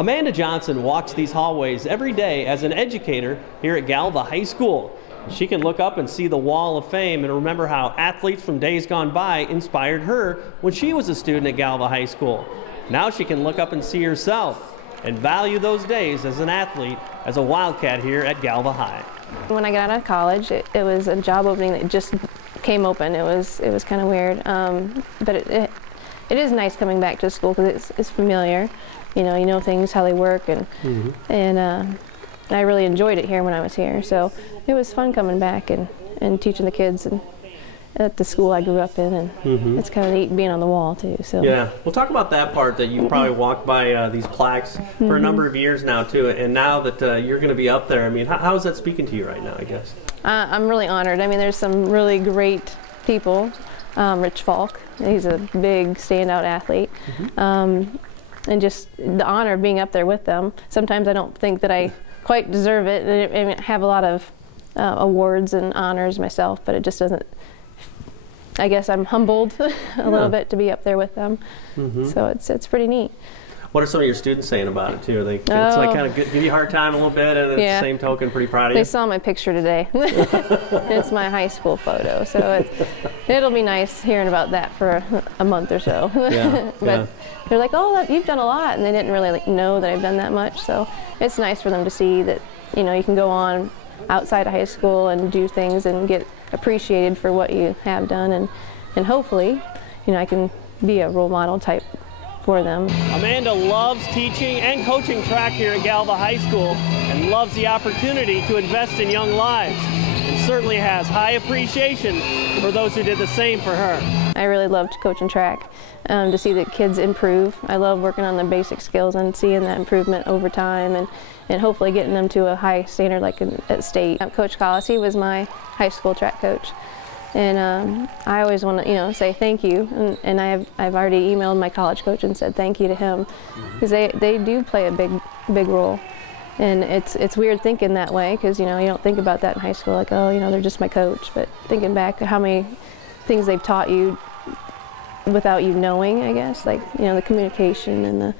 Amanda Johnson walks these hallways every day as an educator here at Galva High School. She can look up and see the wall of fame and remember how athletes from days gone by inspired her when she was a student at Galva High School. Now she can look up and see herself and value those days as an athlete, as a Wildcat here at Galva High. When I got out of college, it was a job opening that just came open. It was kind of weird, but it is nice coming back to school because it's familiar. You know things, how they work, and I really enjoyed it here when I was here. So it was fun coming back and teaching the kids at the school I grew up in, and it's kind of neat being on the wall too. So yeah, we'll talk about that part, that you probably walked by these plaques for a number of years now too, and now that you're going to be up there, I mean, how is that speaking to you right now, I guess? I'm really honored. I mean, there's some really great people. Rich Falk, he's a big standout athlete. And just the honor of being up there with them. Sometimes I don't think that I quite deserve it. I mean, I have a lot of awards and honors myself, but it just doesn't. I guess I'm humbled a little bit to be up there with them. So it's pretty neat. What are some of your students saying about it too? They it's like kind of give you a hard time a little bit, and at the same token, pretty proud of you. They saw my picture today. It's my high school photo, so it'll be nice hearing about that for a month or so. But they're like, "Oh, you've done a lot," and they didn't really know that I've done that much. So it's nice for them to see that you can go on outside of high school and do things and get appreciated for what you have done, and hopefully, I can be a role model type for them. Amanda loves teaching and coaching track here at Galva High School and loves the opportunity to invest in young lives, and certainly has high appreciation for those who did the same for her. I really loved coaching track, to see the kids improve. I love working on the basic skills and seeing that improvement over time, and hopefully getting them to a high standard like at state. Coach Colossi was my high school track coach. And I always want to, say thank you, and I've already emailed my college coach and said thank you to him, because they do play a big role, and it's weird thinking that way, because you don't think about that in high school, like, oh, they're just my coach. But thinking back to how many things they've taught you without you knowing, I guess, like the communication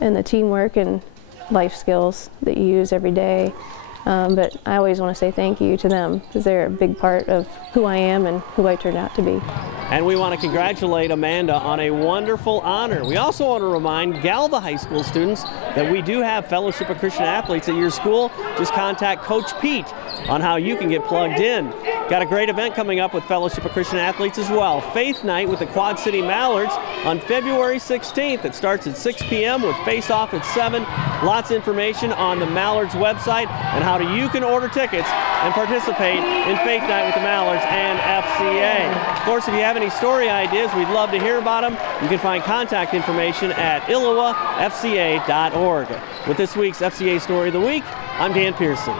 and the teamwork and life skills that you use every day. But I always want to say thank you to them, because they're a big part of who I am and who I turned out to be. And we want to congratulate Amanda on a wonderful honor. We also want to remind Galva High School students that we do have Fellowship of Christian Athletes at your school. Just contact Coach Pete on how you can get plugged in. Got a great event coming up with Fellowship of Christian Athletes as well. Faith Night with the Quad City Mallards on February 16th. It starts at 6 p.m. with face-off at 7. Lots of information on the Mallards website and how you can order tickets and participate in Faith Night with the Mallards and FCA. Of course, if you have any story ideas, we'd love to hear about them. You can find contact information at illowafca.org. With this week's FCA Story of the Week, I'm Dan Pearson.